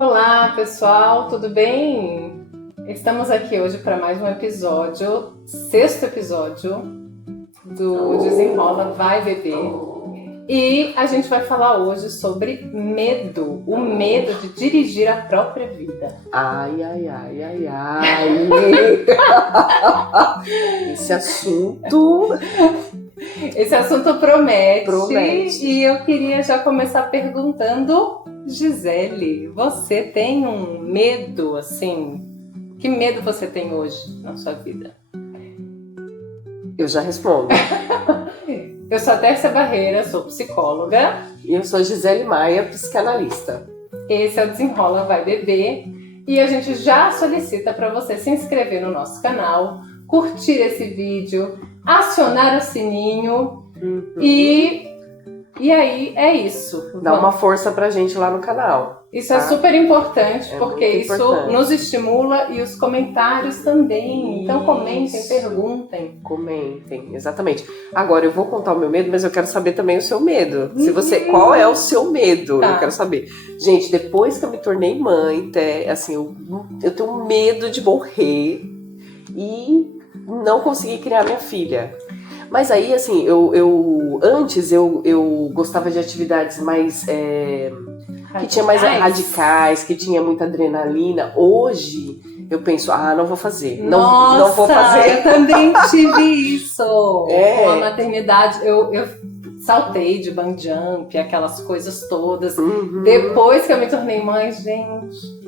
Olá, pessoal, tudo bem? Estamos aqui hoje para mais um episódio, sexto episódio do Desenrola Vai Bebê. E a gente vai falar hoje sobre medo, o medo de dirigir a própria vida. Ai. Esse assunto promete. E eu queria já começar perguntando, Gisele, você tem um medo, assim? Que medo você tem hoje na sua vida? Eu já respondo. Eu sou a Tércia Barreira, sou psicóloga. E eu sou a Gisele Maia, psicanalista. Esse é o Desenrola Vai Bebê. E a gente já solicita para você se inscrever no nosso canal, curtir esse vídeo, acionar o sininho e aí é isso. Dá uma força pra gente lá no canal. Isso é super importante, porque muito isso importante. nos estimula e os comentários também. Então comentem, Isso. perguntem. Comentem, exatamente. Agora eu vou contar o meu medo, mas eu quero saber também o seu medo. Qual é o seu medo? Tá. Eu quero saber. Gente, depois que eu me tornei mãe, assim, eu tenho medo de morrer e não conseguir criar minha filha. Mas aí, assim, antes eu gostava de atividades mais que tinha mais radicais, que tinha muita adrenalina. Hoje eu penso, não vou fazer. Não vou fazer. Eu também tive isso. Com a É. maternidade, eu saltei de bungee jump, aquelas coisas todas. Uhum. Depois que eu me tornei mãe, gente,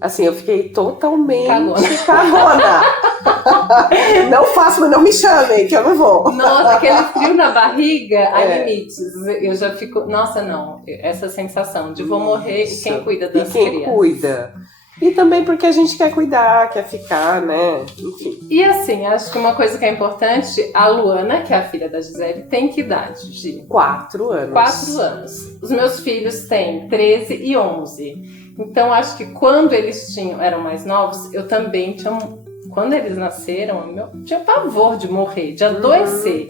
Assim, eu fiquei totalmente cagona. Não faço, mas não me chamem, que eu não vou. Nossa, aquele frio na barriga, há É. limites. Eu já fico, nossa, não, essa sensação de vou morrer e quem cuida E das quem crianças. cuida. E também porque a gente quer cuidar, quer ficar, né? Enfim. E assim, acho que uma coisa que é importante, a Luana, que é a filha da Gisele, tem que idade, Gi? 4 anos. 4 anos. Os meus filhos têm 13 e 11. Então, acho que quando eles eram mais novos, eu também tinha... Quando eles nasceram, eu tinha pavor de morrer, de adoecer.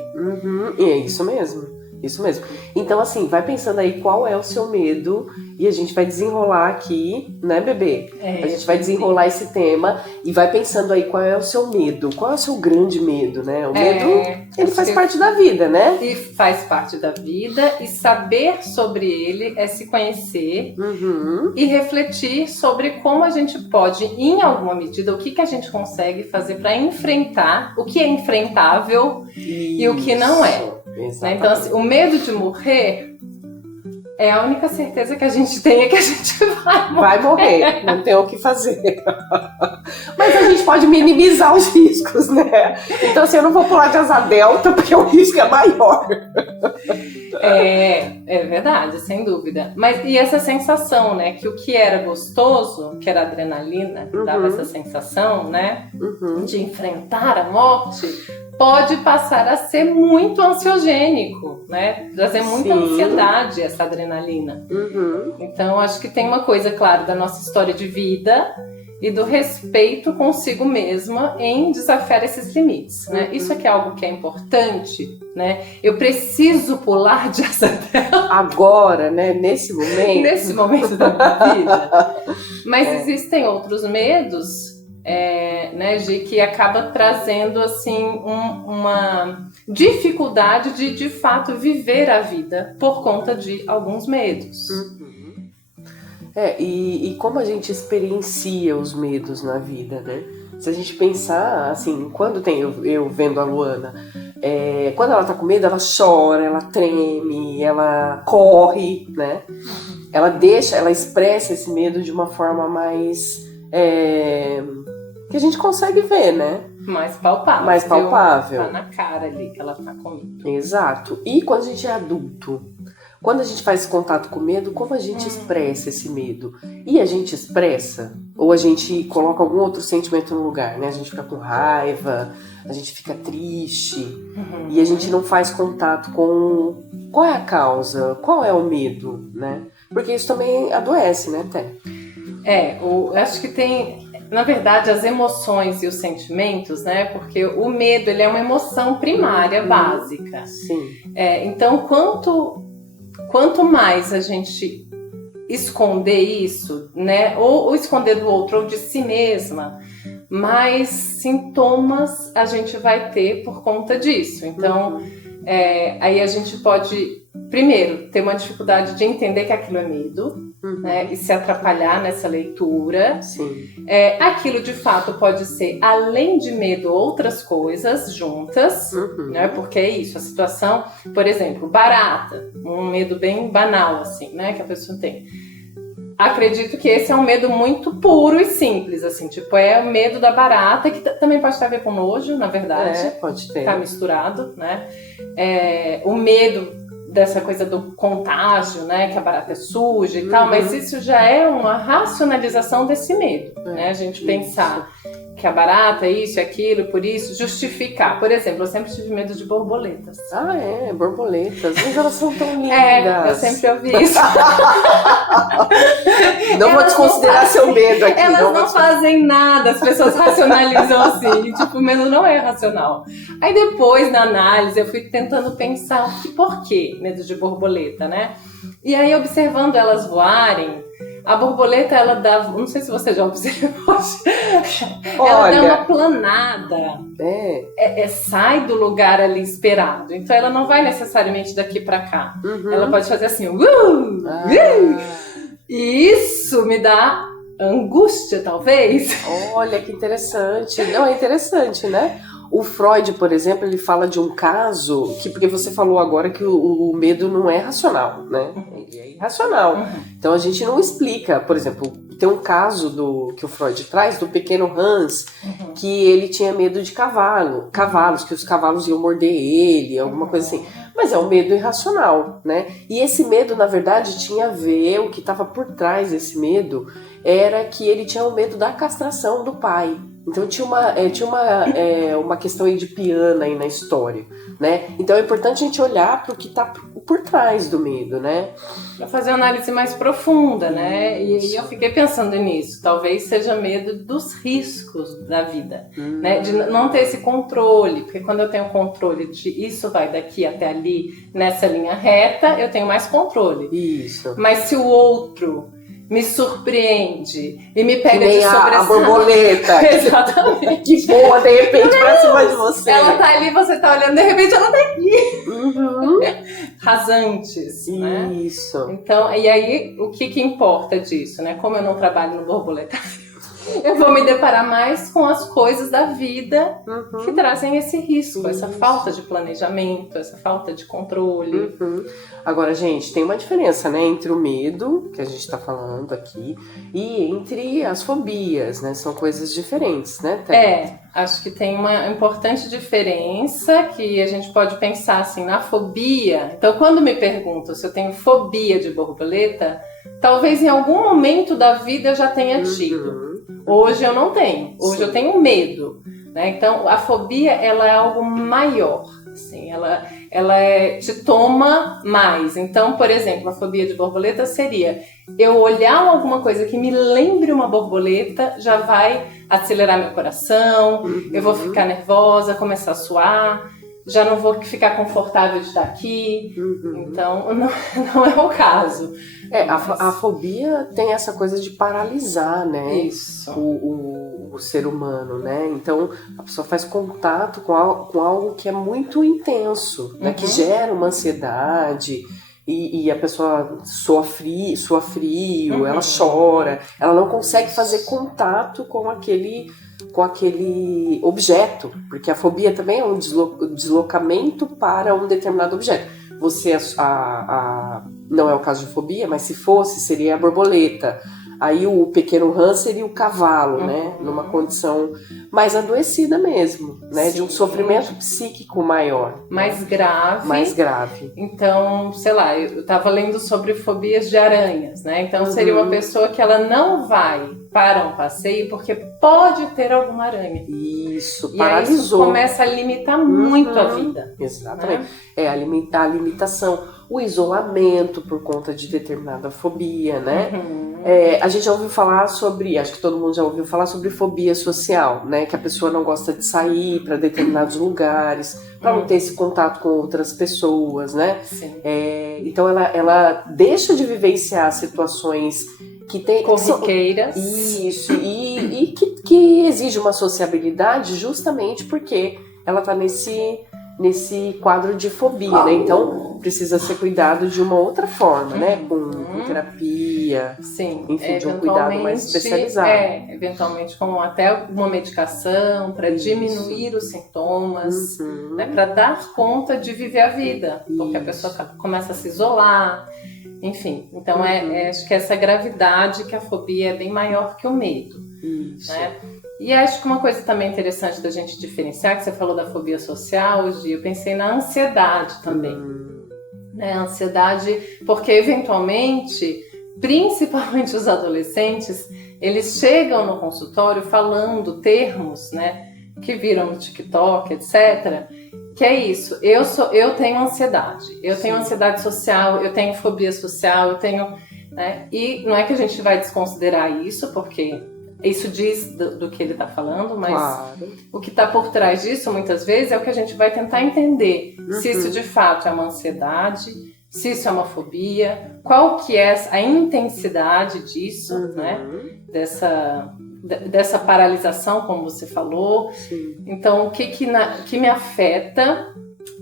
E é isso mesmo. Isso mesmo. Então, assim, vai pensando aí qual é o seu medo e a gente vai desenrolar aqui, né, bebê? A gente vai desenrolar esse tema e vai pensando aí qual é o seu medo, qual é o seu grande medo, né? O medo, ele faz parte da vida, né? E faz parte da vida, e saber sobre ele é se conhecer e refletir sobre como a gente pode, em alguma medida, o que a gente consegue fazer para enfrentar o que é enfrentável e o que não é. Né? Então, assim, o medo de morrer é a única certeza que a gente tem, é que a gente vai morrer, não tem o que fazer. Mas a gente pode minimizar os riscos, né? Então, assim, eu não vou pular de asa delta porque o risco é maior. É verdade, sem dúvida. Mas e essa sensação, né? Que o que era gostoso, que era adrenalina, que dava essa sensação, né? De enfrentar a morte, pode passar a ser muito ansiogênico, né? Trazer muita ansiedade, essa adrenalina. Então, acho que tem uma coisa, claro, da nossa história de vida e do respeito consigo mesma em desafiar esses limites, né? Isso aqui é algo que é importante, né? Eu preciso pular de asa delta agora, né? Nesse momento da minha vida. Mas existem outros medos, né, Gi, que acaba trazendo assim uma dificuldade de fato viver a vida por conta de alguns medos. E como a gente experiencia os medos na vida, né? Se a gente pensar, assim, quando tem eu vendo a Luana, quando ela tá com medo, ela chora, ela treme, ela corre, né? Ela expressa esse medo de uma forma mais... que a gente consegue ver, né? Mais palpável. Mais palpável. Tá na cara ali que ela tá comigo. Exato. E quando a gente é adulto, quando a gente faz esse contato com o medo, como a gente expressa esse medo? E a gente expressa? Ou a gente coloca algum outro sentimento no lugar, né? A gente fica com raiva, a gente fica triste, e a gente não faz contato com qual é a causa, qual é o medo, né? Porque isso também adoece, né, Té? Eu acho que tem... Na verdade, as emoções e os sentimentos, né? Porque o medo, ele é uma emoção primária, básica. Sim. Então, quanto mais a gente esconder isso, né? Ou esconder do outro, ou de si mesma, mais sintomas a gente vai ter por conta disso. Então, aí a gente pode, primeiro, ter uma dificuldade de entender que aquilo é medo, né? E se atrapalhar nessa leitura. Sim. Aquilo, de fato, pode ser, além de medo, outras coisas juntas, né? Porque é isso, a situação, por exemplo, barata, um medo bem banal, assim, né? Que a pessoa tem. Acredito que esse é um medo muito puro e simples, assim, tipo, é o medo da barata, que também pode ter a ver com nojo, na verdade. Pode ter. Tá misturado, né? O medo dessa coisa do contágio, né? Que a barata é suja e tal, mas isso já é uma racionalização desse medo, né? A gente pensar que a barata é isso e aquilo, por isso, justificar. Por exemplo, eu sempre tive medo de borboletas. Borboletas. Mas elas são tão lindas. Eu sempre ouvi isso. Não vou desconsiderar seu medo aqui. Elas não fazem nada, as pessoas racionalizam assim. Tipo, o medo não é racional. Aí depois, na análise, eu fui tentando pensar por que medo de borboleta, né? E aí, observando elas voarem, a borboleta, ela dá... Não sei se você já observou. Ela dá uma planada. Sai do lugar ali esperado. Então, ela não vai necessariamente daqui pra cá. Ela pode fazer assim... E isso me dá angústia, talvez. Olha, que interessante. Não, é interessante, né? O Freud, por exemplo, ele fala de um caso porque você falou agora que o medo não é racional, né? Ele é irracional. Então a gente não explica. Por exemplo, tem um caso que o Freud traz do pequeno Hans, que ele tinha medo de cavalos, que os cavalos iam morder ele, alguma coisa assim. Mas é um medo irracional, né? E esse medo, na verdade, tinha a ver, o que estava por trás desse medo era que ele tinha o medo da castração do pai. Então tinha uma questão edipiana aí na história, né? Então é importante a gente olhar para o que está por trás do medo, né? Para fazer uma análise mais profunda, né? E aí eu fiquei pensando nisso. Talvez seja medo dos riscos da vida, né? De não ter esse controle. Porque quando eu tenho controle de isso vai daqui até ali, nessa linha reta, eu tenho mais controle. Isso. Mas se o outro me surpreende e me pega que nem de sobressalto. A borboleta. Exatamente. Que voa de repente pra cima de você. Ela tá ali, você tá olhando, de repente ela tá aqui. Rasantes, né? Isso. Então, e aí, o que importa disso, né? Como eu não trabalho no borboleta, eu vou me deparar mais com as coisas da vida que trazem esse risco, essa falta de planejamento, essa falta de controle. Agora, gente, tem uma diferença, né, entre o medo, que a gente tá falando aqui, e entre as fobias, né? São coisas diferentes, né, Té? Acho que tem uma importante diferença que a gente pode pensar assim, na fobia. Então, quando me perguntam se eu tenho fobia de borboleta, talvez em algum momento da vida eu já tenha tido. Hoje eu não tenho. Hoje eu tenho medo, né? Então, a fobia, ela é algo maior. Assim, ela te toma mais. Então, por exemplo, a fobia de borboleta seria eu olhar alguma coisa que me lembre uma borboleta, já vai acelerar meu coração, eu vou ficar nervosa, começar a suar, já não vou ficar confortável de estar aqui. Então, não é o caso. A fobia tem essa coisa de paralisar, né? Isso. O ser humano, né? Então, a pessoa faz contato com algo que é muito intenso, né? Que gera uma ansiedade e a pessoa soa frio, ela chora, ela não consegue fazer contato com aquele objeto, porque a fobia também é um deslocamento para um determinado objeto. Não é o caso de fobia, mas se fosse, seria a borboleta. Aí o pequeno Hans seria o cavalo, né? Numa condição mais adoecida mesmo, né? Sim. De um sofrimento psíquico maior. Mais grave. Mais grave. Então, sei lá, eu tava lendo sobre fobias de aranhas, né? Então seria uma pessoa que ela não vai para um passeio porque pode ter alguma aranha. Isso, E paralisou. aí isso começa a limitar muito a vida. Exatamente. A limitação, o isolamento por conta de determinada fobia, né? A gente já ouviu falar sobre, acho que todo mundo já ouviu falar sobre fobia social, né? Que a pessoa não gosta de sair para determinados lugares, para não ter esse contato com outras pessoas, né? Sim. Então ela deixa de vivenciar situações que tem corriqueiras. Isso, e que exige uma sociabilidade justamente porque ela está nesse quadro de fobia, né? Então precisa ser cuidado de uma outra forma, né? Com terapia, sim, enfim, de um cuidado mais especializado. Eventualmente com até uma medicação para diminuir os sintomas, né? Para dar conta de viver a vida, porque a pessoa começa a se isolar. Enfim, então acho que essa gravidade que a fobia é bem maior que o medo. Isso. Né? E acho que uma coisa também interessante da gente diferenciar, que você falou da fobia social, Gi, eu pensei na ansiedade também. Né? A ansiedade, porque eventualmente, principalmente os adolescentes, eles chegam no consultório falando termos, né, que viram no TikTok, etc., que é isso, eu tenho ansiedade, tenho ansiedade social, eu tenho fobia social, né? E não é que a gente vai desconsiderar isso, porque isso diz do que ele está falando, mas o que está por trás disso, muitas vezes, é o que a gente vai tentar entender, se isso de fato é uma ansiedade, se isso é uma fobia, qual que é a intensidade disso, né? Dessa paralisação, como você falou. Sim. Então, o que me afeta,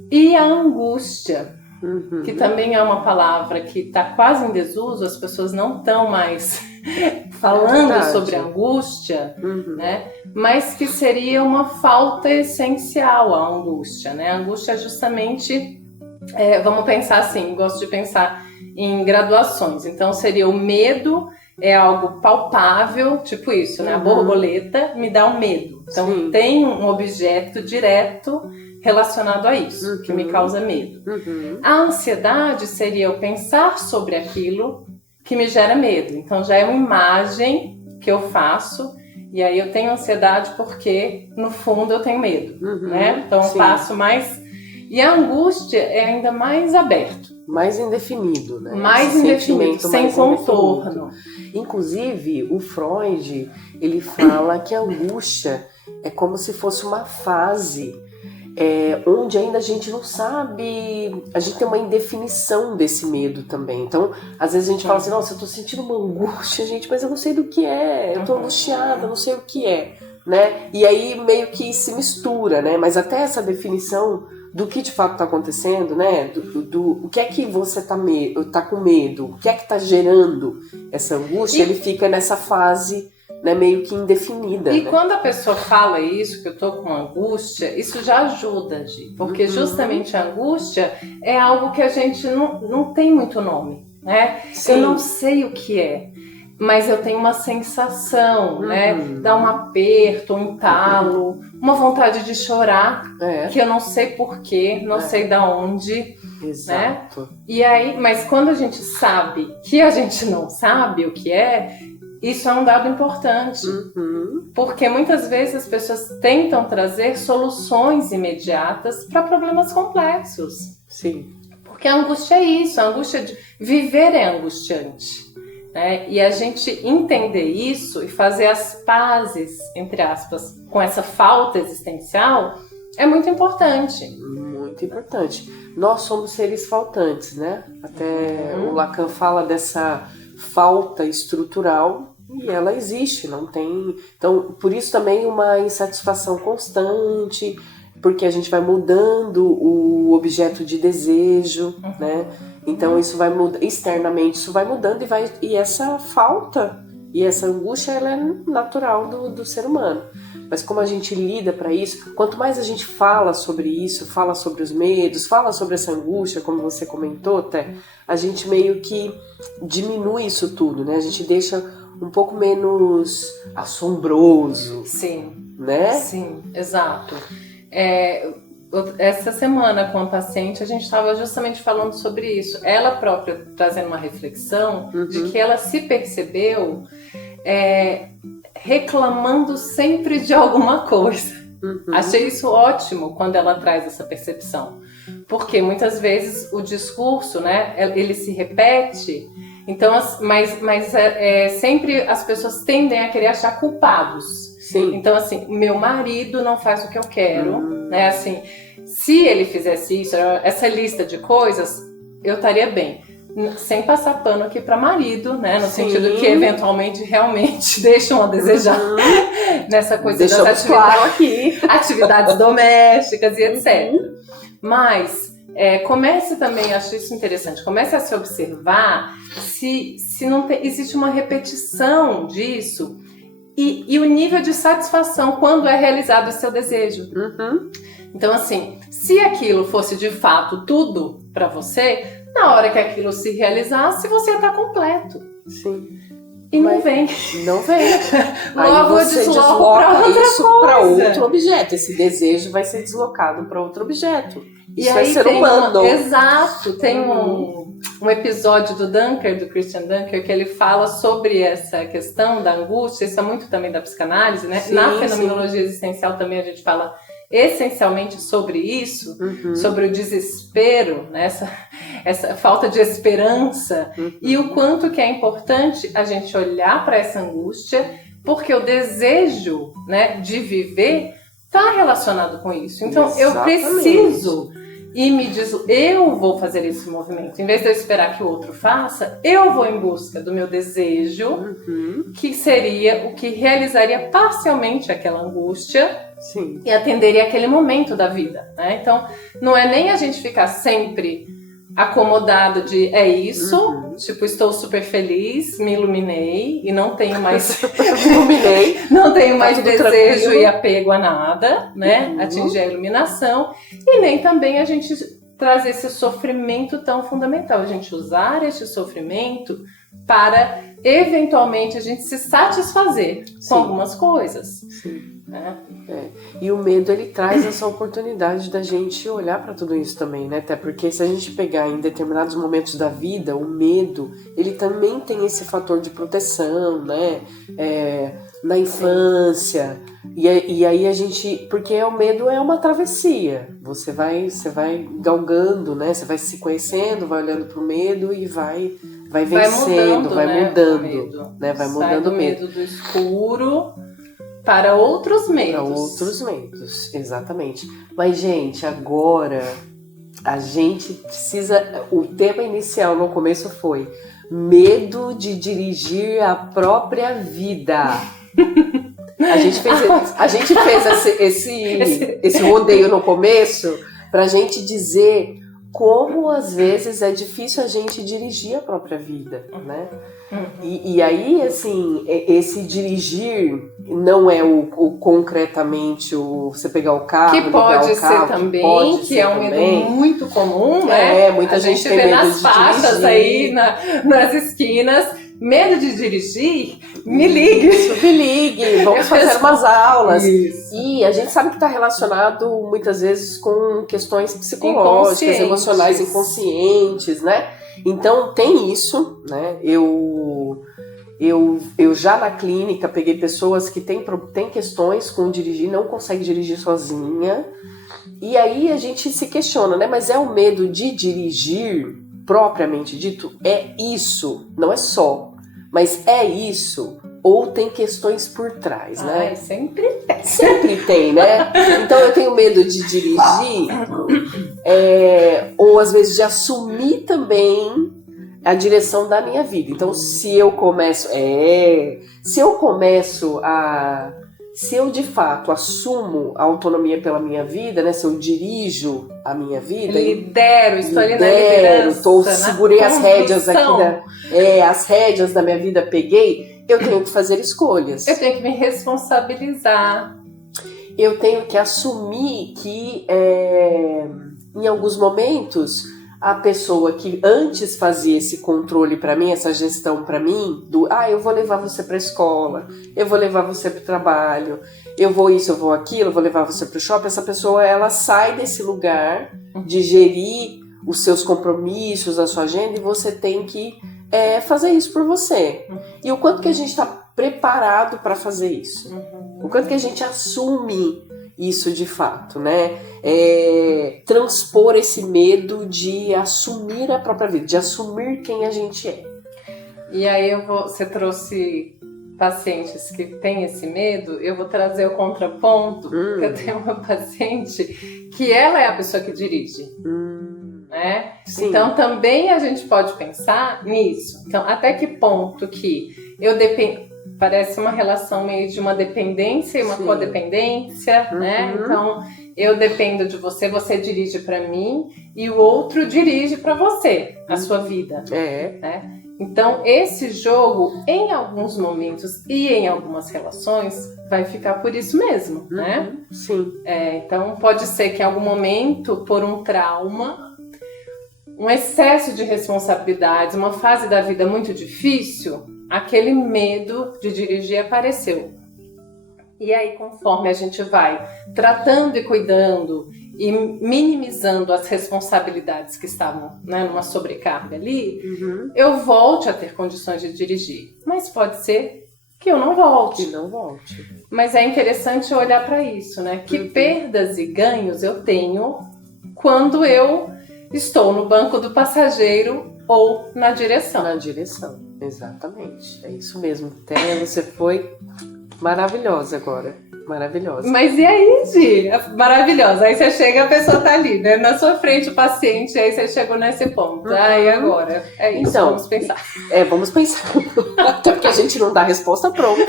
e a angústia, que também é uma palavra que está quase em desuso, as pessoas não estão mais falando sobre angústia, né? Mas que seria uma falta essencial à angústia, né? A angústia é justamente, vamos pensar assim, gosto de pensar em graduações, então seria o medo, é algo palpável, tipo isso, né? A borboleta me dá um medo. Então tem um objeto direto relacionado a isso, que me causa medo. A ansiedade seria eu pensar sobre aquilo que me gera medo. Então já é uma imagem que eu faço, e aí eu tenho ansiedade porque, no fundo, eu tenho medo. Né? Então eu passo mais... E a angústia é ainda mais aberto. Mais indefinido, né? Mais indefinido, sem contorno. Inclusive, o Freud, ele fala que a angústia é como se fosse uma fase onde ainda a gente não sabe, a gente tem uma indefinição desse medo também. Então, às vezes a gente fala assim, nossa, eu tô sentindo uma angústia, gente, mas eu não sei do que é, eu tô angustiada, não sei o que é, né? E aí meio que se mistura, né? Mas até essa definição do que de fato está acontecendo, né? O que é que você tá com medo, o que é que está gerando essa angústia, ele fica nessa fase, né, meio que indefinida. E né? Quando a pessoa fala isso, que eu tô com angústia, isso já ajuda, Gi, porque justamente a angústia é algo que a gente não tem muito nome, né? Sim. Eu não sei o que é, mas eu tenho uma sensação, né? Dá um aperto, um entalo, uma vontade de chorar, que eu não sei porquê, não sei da onde. Exato. Né? E aí, mas quando a gente sabe que a gente não sabe o que é, isso é um dado importante. Porque muitas vezes as pessoas tentam trazer soluções imediatas para problemas complexos. Sim. Porque a angústia é isso, a angústia de viver é angustiante. Né? E a gente entender isso e fazer as pazes, entre aspas, com essa falta existencial é muito importante. Muito importante. Nós somos seres faltantes, né? Até o Lacan fala dessa falta estrutural e ela existe, não tem... Então, por isso também uma insatisfação constante, porque a gente vai mudando o objeto de desejo, né? Então isso vai mudando, externamente isso vai mudando e essa falta e essa angústia ela é natural do ser humano. Mas como a gente lida para isso, quanto mais a gente fala sobre isso, fala sobre os medos, fala sobre essa angústia, como você comentou, Té, a gente meio que diminui isso tudo, né? A gente deixa um pouco menos assombroso. Sim. Né? Sim, exato. Essa semana com a paciente a gente estava justamente falando sobre isso, ela própria trazendo uma reflexão de que ela se percebeu reclamando sempre de alguma coisa. Achei isso ótimo quando ela traz essa percepção. Porque muitas vezes o discurso, né, ele se repete, então, mas sempre as pessoas tendem a querer achar culpados. Sim. Então, assim, meu marido não faz o que eu quero, né? Assim, se ele fizesse isso, essa lista de coisas, eu estaria bem. Sem passar pano aqui para marido, né? No sentido que eventualmente realmente deixam a desejar nessa coisa das atividades domésticas e etc. Mas comece também, acho isso interessante, comece a se observar se não existe uma repetição disso e o nível de satisfação quando é realizado o seu desejo. Então, assim, se aquilo fosse de fato tudo para você, na hora que aquilo se realizasse, você ia estar completo. Sim. E não vem. Não vem. Logo aí você desloca isso para outro objeto. Esse desejo vai ser deslocado para outro objeto. Isso aí é ser humano. Exato. Tem um episódio do Christian Dunker, que ele fala sobre essa questão da angústia. Isso é muito também da psicanálise, né? Sim, na fenomenologia existencial também a gente fala essencialmente sobre isso, sobre o desespero, né? Essa falta de esperança, e o quanto que é importante a gente olhar para essa angústia, porque o desejo, né, de viver está relacionado com isso. Então, exatamente. Eu preciso eu vou fazer esse movimento. Em vez de eu esperar que o outro faça, eu vou em busca do meu desejo, que seria o que realizaria parcialmente aquela angústia. Sim. E atenderia aquele momento da vida, né? Então, não é nem a gente ficar sempre acomodado de isso, tipo, estou super feliz, me iluminei e não tenho mais não tenho mais desejo tranquilo. E apego a nada, né? Atingir a iluminação, e nem também a gente trazer esse sofrimento tão fundamental, a gente usar este sofrimento para eventualmente a gente se satisfazer com algumas coisas. Sim. E o medo, ele traz essa oportunidade da gente olhar para tudo isso também, né? Até porque se a gente pegar em determinados momentos da vida, o medo, ele também tem esse fator de proteção, né? Na infância. E aí a gente... Porque o medo é uma travessia. Você vai galgando, né? Você vai se conhecendo, vai olhando pro medo e vai vencendo, vai mudando, né? Vai mudando o medo. Do escuro para outros medos. Para outros medos, exatamente. Mas, gente, agora a gente precisa... O tema inicial no começo foi medo de dirigir a própria vida. A gente fez esse rodeio no começo pra gente dizer como às vezes é difícil a gente dirigir a própria vida, né? E aí, assim, esse dirigir não é o concretamente você pegar o carro, que pode ser também, que é um medo muito comum, né? Muita gente tem vê medo nas de faixas dirigir. aí nas esquinas. Medo de dirigir? Me ligue, vamos fazer umas aulas. Isso. E a gente sabe que está relacionado muitas vezes com questões psicológicas, emocionais, inconscientes, né? Então tem isso, né? Eu já na clínica peguei pessoas que têm questões com dirigir, não conseguem dirigir sozinha. E aí a gente se questiona, né? Mas é o medo de dirigir, propriamente dito, é isso, não é só, mas é isso, ou tem questões por trás, né? Sempre tem. Sempre tem, né? Então eu tenho medo de dirigir, ou às vezes de assumir também a direção da minha vida. Então se eu de fato assumo a autonomia pela minha vida, né? Se eu dirijo a minha vida, estou ali na liderança, segurei as rédeas aqui as rédeas da minha vida, peguei, eu tenho que fazer escolhas. Eu tenho que me responsabilizar. Eu tenho que assumir que em alguns momentos a pessoa que antes fazia esse controle para mim, essa gestão para mim, eu vou levar você para a escola, eu vou levar você para o trabalho, eu vou isso, eu vou aquilo, eu vou levar você para o shopping, essa pessoa, ela sai desse lugar de gerir os seus compromissos, a sua agenda, e você tem que fazer isso por você. E o quanto que a gente está preparado para fazer isso. O quanto que a gente assume isso de fato, né? Transpor esse medo de assumir a própria vida, de assumir quem a gente é. E aí você trouxe pacientes que têm esse medo, eu vou trazer o contraponto, porque eu tenho uma paciente que ela é a pessoa que dirige. Né? Então também a gente pode pensar nisso. Então, até que ponto que eu dependo. Parece uma relação meio de uma dependência e uma codependência, né? Então, eu dependo de você, você dirige para mim e o outro dirige para você, a sua vida. Né? Então, esse jogo, em alguns momentos e em algumas relações, vai ficar por isso mesmo, né? Sim. Então, pode ser que em algum momento, por um trauma, um excesso de responsabilidades, uma fase da vida muito difícil, aquele medo de dirigir apareceu. E aí, conforme a gente vai tratando e cuidando e minimizando as responsabilidades que estavam, né, numa sobrecarga ali, eu volte a ter condições de dirigir. Mas pode ser que eu não volte. Mas é interessante olhar para isso, né? Que perdas e ganhos eu tenho quando eu estou no banco do passageiro ou na direção. Na direção, exatamente. É isso mesmo. Téia, você foi maravilhosa agora. Maravilhosa. Mas e aí, Gi? Maravilhosa. Aí você chega, a pessoa tá ali, né? Na sua frente, o paciente, aí você chegou nesse ponto. E agora? É isso, então, vamos pensar. Vamos pensar. Até porque a gente não dá a resposta pronta.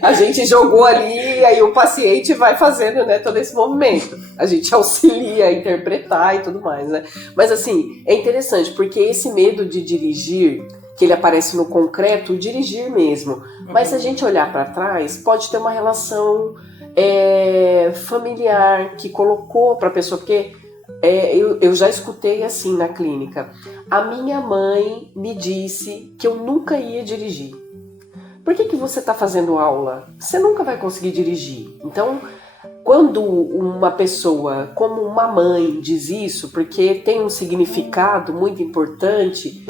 A gente jogou ali, e aí o paciente vai fazendo, né, todo esse movimento. A gente auxilia a interpretar e tudo mais, né? Mas assim, é interessante, porque esse medo de dirigir, que ele aparece no concreto, o dirigir mesmo. Mas se a gente olhar para trás, pode ter uma relação familiar que colocou para a pessoa, porque eu já escutei assim na clínica. A minha mãe me disse que eu nunca ia dirigir. Por que você está fazendo aula? Você nunca vai conseguir dirigir. Então, quando uma pessoa, como uma mãe, diz isso, porque tem um significado muito importante,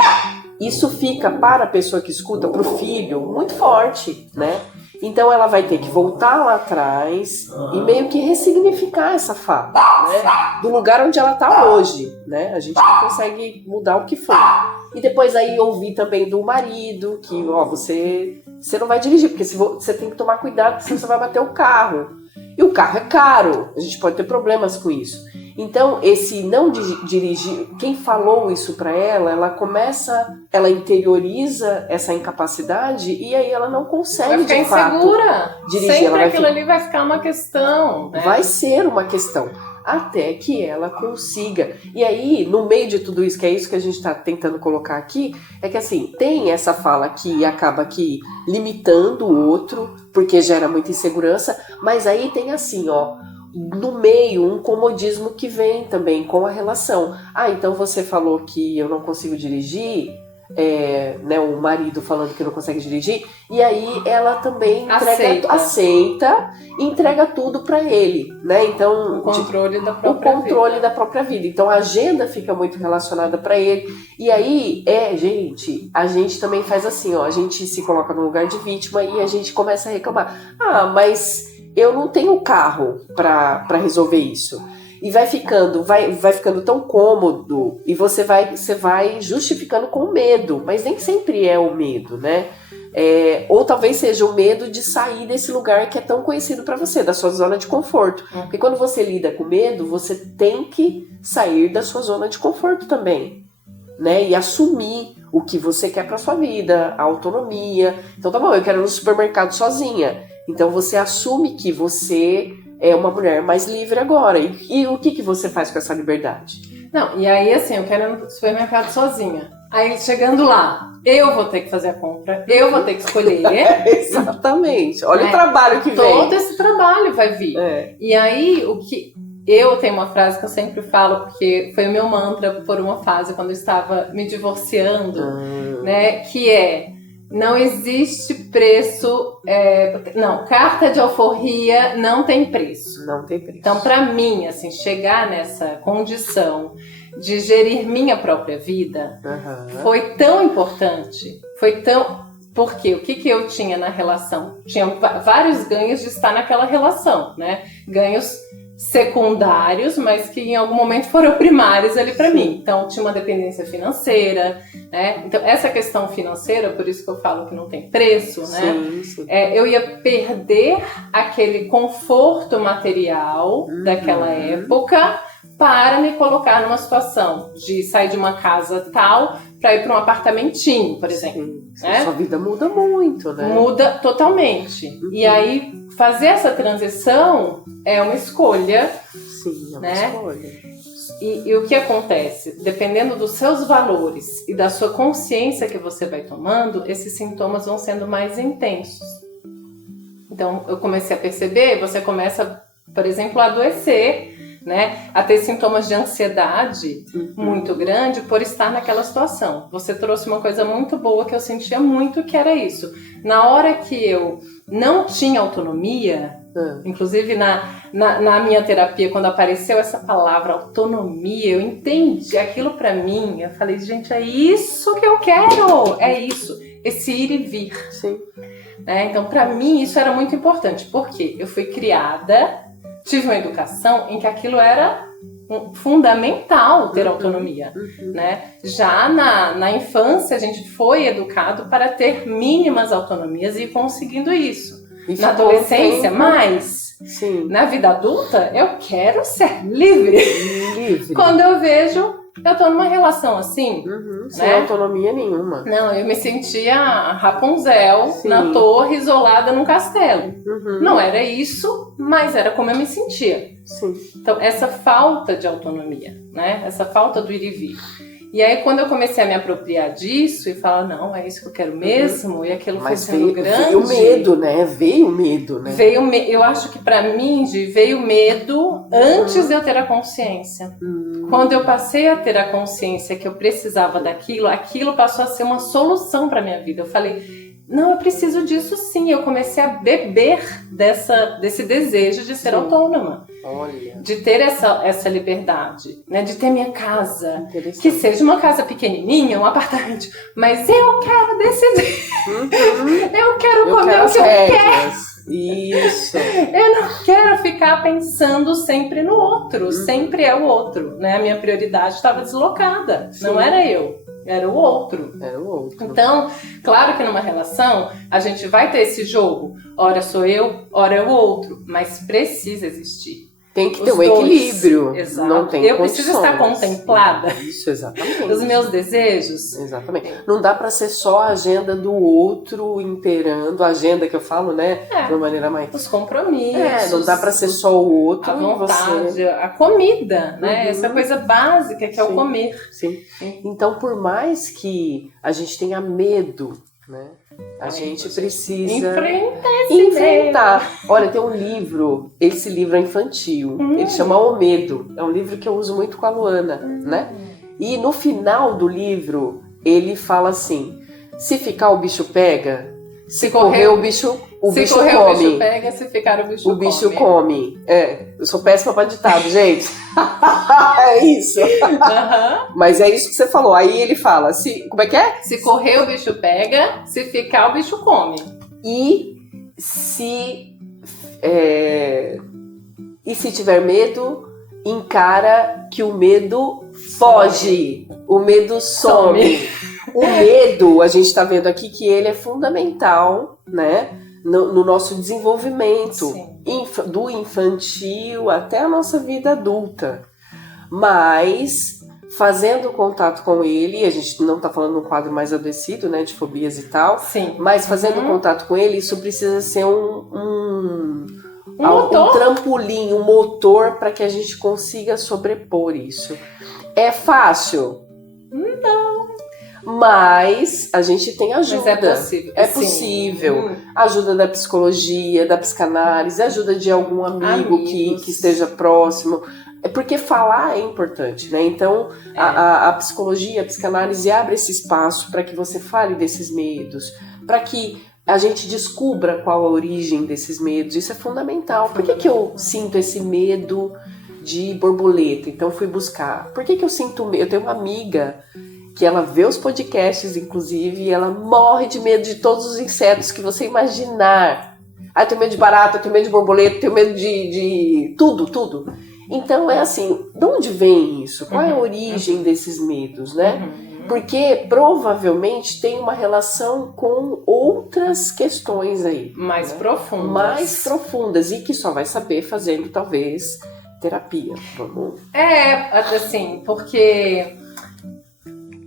isso fica para a pessoa que escuta, para o filho, muito forte, né? Então ela vai ter que voltar lá atrás e meio que ressignificar essa fala, né? Do lugar onde ela está hoje, né? A gente não consegue mudar o que foi. E depois aí ouvir também do marido que, você não vai dirigir, porque você tem que tomar cuidado, senão você vai bater o carro. E o carro é caro, a gente pode ter problemas com isso. Então, esse não dirigir, quem falou isso para ela, ela interioriza essa incapacidade e aí ela não consegue, de fato, insegura. Dirigir. Sempre aquilo ali vai ficar uma questão, né? Vai ser uma questão, até que ela consiga. E aí, no meio de tudo isso, que é isso que a gente está tentando colocar aqui, é que assim, tem essa fala que acaba aqui limitando o outro, porque gera muita insegurança, mas aí tem assim, no meio, um comodismo que vem também com a relação. Então você falou que eu não consigo dirigir, né, o marido falando que não consegue dirigir, e aí ela também aceita e entrega tudo para ele, né? Então, o controle da própria vida. Então a agenda fica muito relacionada para ele. E aí, gente, a gente também faz assim, a gente se coloca no lugar de vítima e a gente começa a reclamar. Mas eu não tenho carro para resolver isso. E vai ficando tão cômodo e você vai justificando com medo, mas nem sempre é o medo, né? Ou talvez seja o medo de sair desse lugar que é tão conhecido para você, da sua zona de conforto. Porque quando você lida com medo, você tem que sair da sua zona de conforto também, né? E assumir o que você quer para sua vida, a autonomia. Então tá bom, eu quero ir no supermercado sozinha. Então você assume que você é uma mulher mais livre agora. E o que você faz com essa liberdade? Não, e aí assim, eu quero ir no supermercado sozinha. Aí chegando lá, eu vou ter que fazer a compra, eu vou ter que escolher. Exatamente. Olha o trabalho que vem. Todo esse trabalho vai vir. E aí, eu tenho uma frase que eu sempre falo, porque foi o meu mantra por uma fase, quando eu estava me divorciando, né? Que não existe preço, carta de alforria não tem preço. Não tem preço. Então, para mim, assim, chegar nessa condição de gerir minha própria vida foi tão importante, foi Porque o que eu tinha na relação? Tinha vários ganhos de estar naquela relação, né? Ganhos secundários, mas que em algum momento foram primários ali para mim. Então, tinha uma dependência financeira, né? Então, essa questão financeira, por isso que eu falo que não tem preço, né? Sim. Eu ia perder aquele conforto material daquela época para me colocar numa situação de sair de uma casa tal para ir para um apartamentinho, por exemplo. Sim. Né? Sua vida muda muito, né? Muda totalmente. E aí, fazer essa transição é uma escolha. Sim, é uma né? escolha. E o que acontece? Dependendo dos seus valores e da sua consciência que você vai tomando, esses sintomas vão sendo mais intensos. Então, eu comecei a perceber, você começa, por exemplo, a adoecer, né? A ter sintomas de ansiedade muito grande por estar naquela situação. Você trouxe uma coisa muito boa que eu sentia muito, que era isso. Na hora que eu não tinha autonomia, inclusive na minha terapia, quando apareceu essa palavra autonomia, eu entendi aquilo pra mim. Eu falei, gente, é isso que eu quero, é isso, esse ir e vir. Sim. Então, pra mim, isso era muito importante, porque eu fui criada, tive uma educação em que aquilo era fundamental, ter autonomia, né? Já na infância, a gente foi educado para ter mínimas autonomias e ir conseguindo isso. Na adolescência, mais. Sim. Na vida adulta, eu quero ser livre. Quando eu vejo, eu tô numa relação assim, sem autonomia nenhuma. Não, eu me sentia Rapunzel na torre, isolada num castelo. Não era isso, mas era como eu me sentia. Sim. Então, essa falta de autonomia, né? Essa falta do ir e vir. E aí, quando eu comecei a me apropriar disso e falar, não, é isso que eu quero mesmo, e aquilo foi sendo grande... Veio o medo, né? Veio medo, né? Eu acho que pra mim, veio medo antes de eu ter a consciência. Quando eu passei a ter a consciência que eu precisava daquilo, aquilo passou a ser uma solução pra minha vida. Eu falei, não, eu preciso disso sim. Eu comecei a beber desse desejo de ser autônoma. Olha. De ter essa liberdade, né? De ter minha casa, que seja uma casa pequenininha, um apartamento, mas eu quero decidir. Eu quero comer o que eu quero. Isso. Eu não quero ficar pensando sempre no outro, sempre é o outro, né? A minha prioridade estava deslocada, não era eu. Era o outro. Era o outro. Então, claro que numa relação a gente vai ter esse jogo. Ora sou eu, ora é o outro. Mas precisa existir. Tem que ter um equilíbrio. Exato. Não tem eu preciso estar contemplada. Isso, exatamente. Os meus desejos. Exatamente. Não dá pra ser só a agenda do outro inteirando. A agenda que eu falo, né? De uma maneira mais... Os compromissos. Não dá pra ser só o outro. A vontade, a comida, né? Essa coisa básica que é o comer. Sim. Então, por mais que a gente tenha medo, né? A gente precisa enfrentar. Olha, tem um livro, esse livro é infantil, ele chama O Medo. É um livro que eu uso muito com a Luana, né? E no final do livro, ele fala assim, se ficar o bicho pega, se correr o bicho come. Se correr o bicho pega, se ficar o bicho come. O bicho come. Eu sou péssima pra ditado, gente. É isso. Mas é isso que você falou. Aí ele fala, como é que é? Se correr o bicho pega, se ficar o bicho come. E se tiver medo, encara que o medo foge. O medo some. O medo, a gente está vendo aqui que ele é fundamental, né, no nosso desenvolvimento, do infantil até a nossa vida adulta. Mas, fazendo contato com ele, a gente não está falando num quadro mais adoecido, né, de fobias e tal, mas fazendo contato com ele, isso precisa ser um trampolim, um motor para que a gente consiga sobrepor isso. É fácil? Não. Mas a gente tem ajuda. Mas é possível. É possível. Ajuda da psicologia, da psicanálise, ajuda de algum amigo que esteja próximo. É porque falar é importante, né? Então, a psicologia, a psicanálise abre esse espaço para que você fale desses medos, para que a gente descubra qual a origem desses medos. Isso é fundamental. Por que eu sinto esse medo de borboleta? Então, fui buscar. Por que eu sinto medo? Eu tenho uma amiga que ela vê os podcasts, inclusive, e ela morre de medo de todos os insetos que você imaginar. Ah, eu tenho medo de barata, eu tenho medo de borboleta, eu tenho medo de tudo. Então é assim, de onde vem isso? Qual é a origem desses medos, né? Porque provavelmente tem uma relação com outras questões aí. Mais profundas. Mais profundas, e que só vai saber fazendo, talvez, terapia. Vamos... assim, porque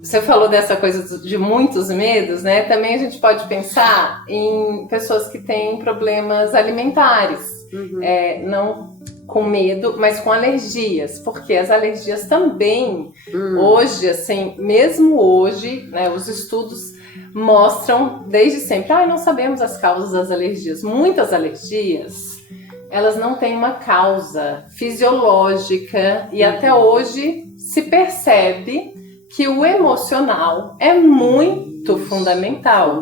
você falou dessa coisa de muitos medos, né? Também a gente pode pensar em pessoas que têm problemas alimentares. Não com medo, mas com alergias, porque as alergias também, hoje, assim, mesmo hoje, né, os estudos mostram desde sempre, não sabemos as causas das alergias. Muitas alergias, elas não têm uma causa fisiológica, e até hoje se percebe que o emocional é muito fundamental.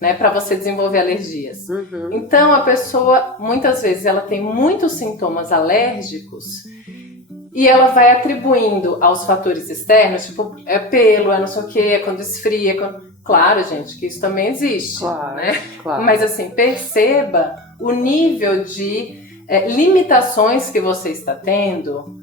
Né, para você desenvolver alergias. Então a pessoa, muitas vezes, ela tem muitos sintomas alérgicos e ela vai atribuindo aos fatores externos, tipo, é pelo, é não sei o que, é quando esfria, é quando... Claro, gente, que isso também existe, né? Claro. Mas assim, perceba o nível de limitações que você está tendo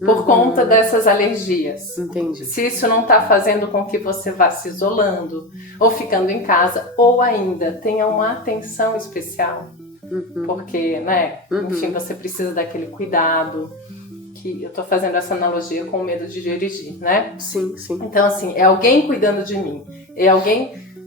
por conta dessas alergias. Entendi. Se isso não está fazendo com que você vá se isolando, ou ficando em casa, ou ainda tenha uma atenção especial. Porque, né, enfim, você precisa daquele cuidado, que eu tô fazendo essa analogia com o medo de dirigir, né? Sim. Então, assim, é alguém cuidando de mim.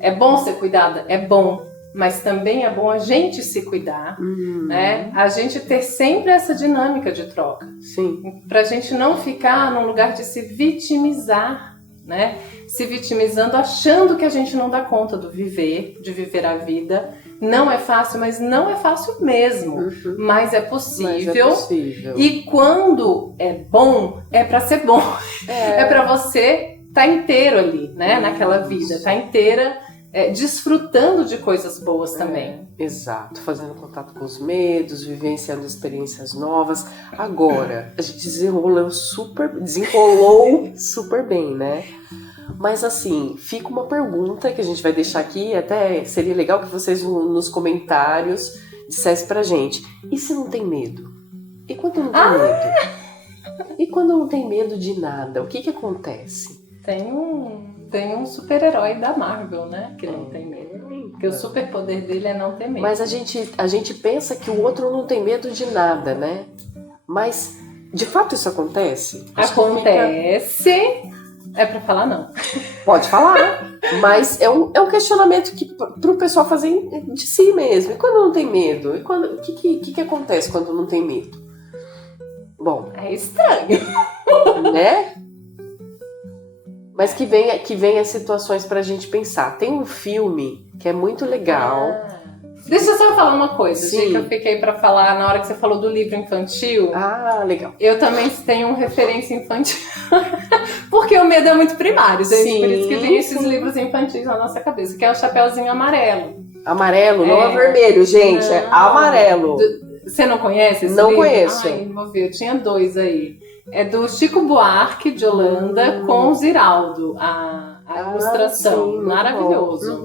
É bom ser cuidada? É bom. Mas também é bom a gente se cuidar, né? A gente ter sempre essa dinâmica de troca. Sim. Pra gente não ficar num lugar de se vitimizar, né? Se vitimizando, achando que a gente não dá conta de viver a vida. Não é fácil, mas não é fácil mesmo. Mas é possível. E quando é bom, é pra ser bom. É pra você estar inteiro ali, né? Naquela vida, estar inteira. Desfrutando de coisas boas também. Exato, fazendo contato com os medos, vivenciando experiências novas. Agora, a gente desenrolou super bem, né? Mas assim, fica uma pergunta que a gente vai deixar aqui, até seria legal que vocês nos comentários dissessem pra gente. E se não tem medo? E quando não tem medo? E quando não tem medo de nada, o que acontece? Tem um super-herói da Marvel, né? Que não tem medo. Porque o superpoder dele é não ter medo. Mas a gente pensa que o outro não tem medo de nada, né? Mas, de fato, isso acontece? Acontece. É pra falar não. Pode falar. Mas é um questionamento que pro pessoal fazer de si mesmo. E quando não tem medo? E o que acontece quando não tem medo? Bom. É estranho. Né? Mas que venha situações pra gente pensar. Tem um filme que é muito legal. Deixa eu só falar uma coisa, Sim. que eu fiquei pra falar na hora que você falou do livro infantil. Legal. Eu também tenho uma referência infantil. Porque o medo é muito primário, gente. Sim, por isso que tem esses livros infantis na nossa cabeça, que é o Chapeuzinho Amarelo. Amarelo, não é vermelho, gente. É amarelo. Você não conhece esse livro? Não conheço. Vou ver, eu tinha 2 aí. É do Chico Buarque de Holanda com o Ziraldo, a ilustração. Sim, maravilhoso.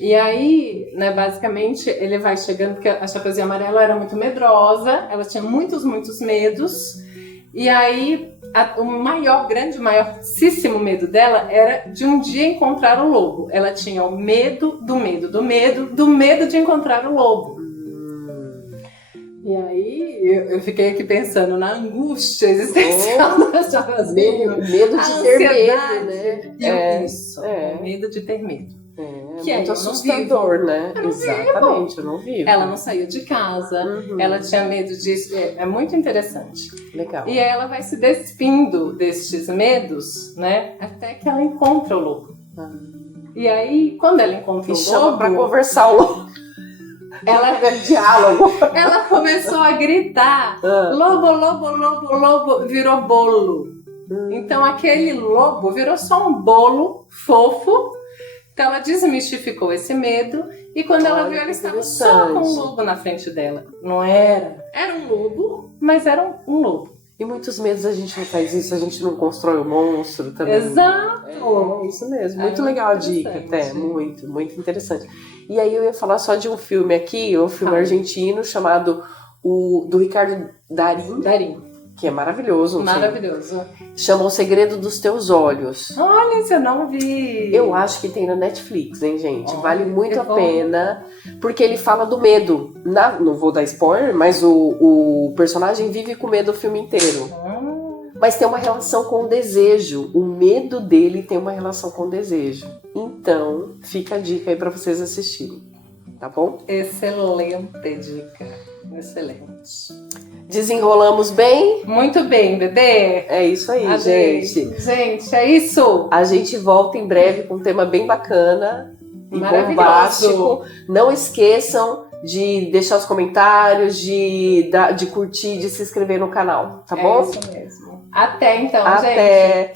E aí, né, basicamente, ele vai chegando, porque a Chapeuzinho Amarelo era muito medrosa, ela tinha muitos medos, e aí o maiorcíssimo medo dela era de um dia encontrar o lobo. Ela tinha o medo do medo de encontrar o lobo. E aí, eu fiquei aqui pensando na angústia existencial da Chapeuzinho. Medo de ter medo, né? Isso, o medo de ter medo. Que é muito assustador, né? Exatamente, eu não vivo. Ela não saiu de casa, ela tinha medo disso. É muito interessante. Legal. E aí ela vai se despindo destes medos, né? Até que ela encontra o lobo. E aí, quando ela encontra o chama lobo... pra conversar o lobo. Diálogo. Ela começou a gritar: lobo, lobo, lobo, lobo, virou bolo. Então aquele lobo virou só um bolo fofo. Então ela desmistificou esse medo. E quando ela viu, ela estava só com um lobo na frente dela. Não era. Era um lobo, mas era um lobo. E muitos medos a gente não faz isso, a gente não constrói o monstro também. Exato! É isso mesmo, muito legal a dica, até, muito, muito interessante. E aí eu ia falar só de um filme aqui, um filme argentino chamado do Ricardo Darín, que é maravilhoso. Maravilhoso. Chama O Segredo dos Teus Olhos. Olha, isso eu não vi. Eu acho que tem na Netflix, hein, gente? Vale muito a pena, porque ele fala do medo. Não vou dar spoiler, mas o personagem vive com medo o filme inteiro. Mas tem uma relação com o desejo. O medo dele tem uma relação com o desejo. Então, fica a dica aí pra vocês assistirem. Tá bom? Excelente dica. Excelente. Desenrolamos bem? Muito bem, bebê. É isso aí, gente. Gente, é isso. A gente volta em breve com um tema bem bacana e bombástico. Não esqueçam de deixar os comentários, de curtir, de se inscrever no canal, tá bom? É isso mesmo. Até então, gente. Até.